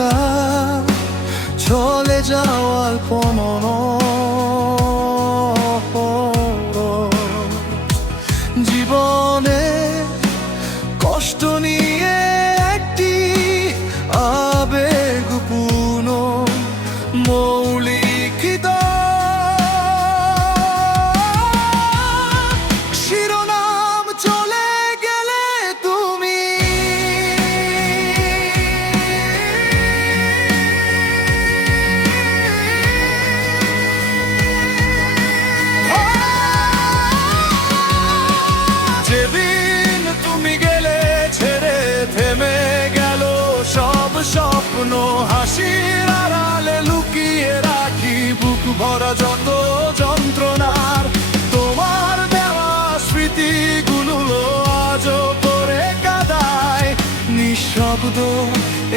দেখা চলে যাওয়া অল্প জীবনে কষ্ট নিয়ে একটি আবেগপূর্ণ মৌলিক শিরোনাম চলে গেলে তুমি যেদিন তুমি গেলে ছেড়ে থেমে গেল সব স্বপ্ন হাসির আড়ালে লুকিয়ে রাখি বুক ভরা যত যন্ত্রণার তোমার দেওয়া স্মৃতিগুলো আজও করে কাঁদায় নিঃশব্দ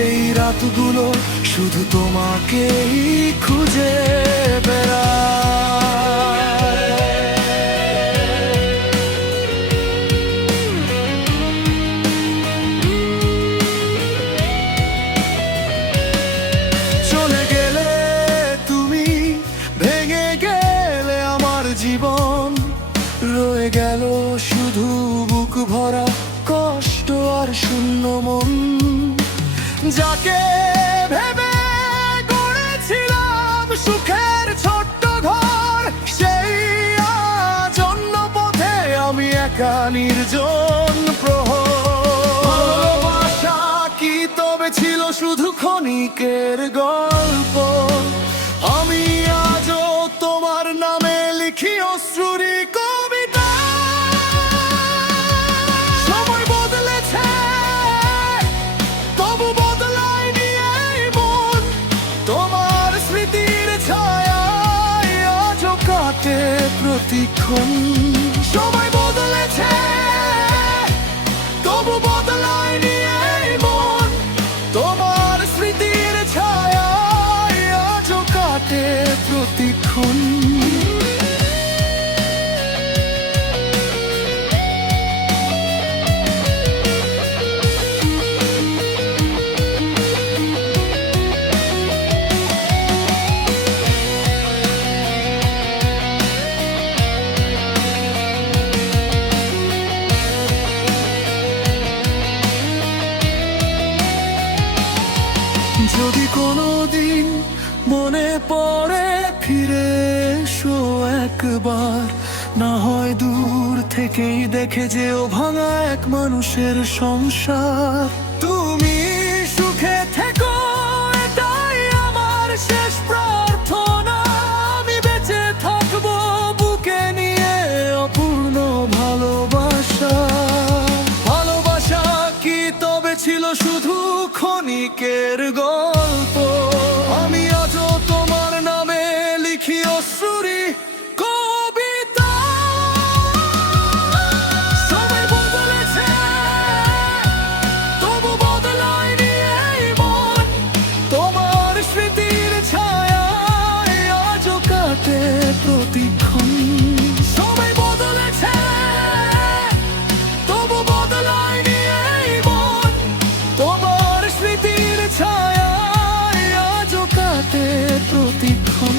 এই রাতগুলো শুধু তোমাকেই খুঁজে বেড়ায়। চলে গেলে তুমি ভেঙে গেলে আমার জীবন রয়ে গেল শুধু বুক ভরা কষ্ট আর শূন্য মন যাকে ভেবে গড়েছিলাম সুখের ছোট্ট ঘর সেই আজ অন্য পথে আমি একা নির্জন ভালোবাসা কি তবে ছিল শুধু ক্ষণিকের গল্প আমি আজও তোমার নামে লিখি অশ্রুরি কবিতা সময় বদলেছে তবু বদলায়নি এই মন তোমার স্মৃতির ছায়ায় আজও কাটে প্রতিক্ষণ সময় বদলেছে তবু বদলায়নি এই মন তোমার স্মৃতির ছায়ায় আজও কাটে প্রতিক্ষণ যদি কোনোদিন মনে পড়ে ফিরে এসো একবার না হয় দূর থেকেই দেখে যেও ভাঙা এক মানুষের সংসার তুমি সুখে থেকো এটাই আমার শেষ প্রার্থনা আমি বেঁচে থাকবো বুকে নিয়ে অপূর্ণ ভালোবাসা ভালোবাসা কি তবে ছিল শুধু ক্ষণিকের গল্প আমি আজও তোমার নামে লিখি অশ্রুরি কবিতা সময় বদলেছে তবু বদলায়নি এই মন তোমার স্মৃতির ছায়ায় আজও কাটে প্রতিক্ষণ সময় বদলেছে তবু বদলায়নি এই মন তোমার স্মৃতির ছায়ায় আজও কাটে প্রতিক্ষণ।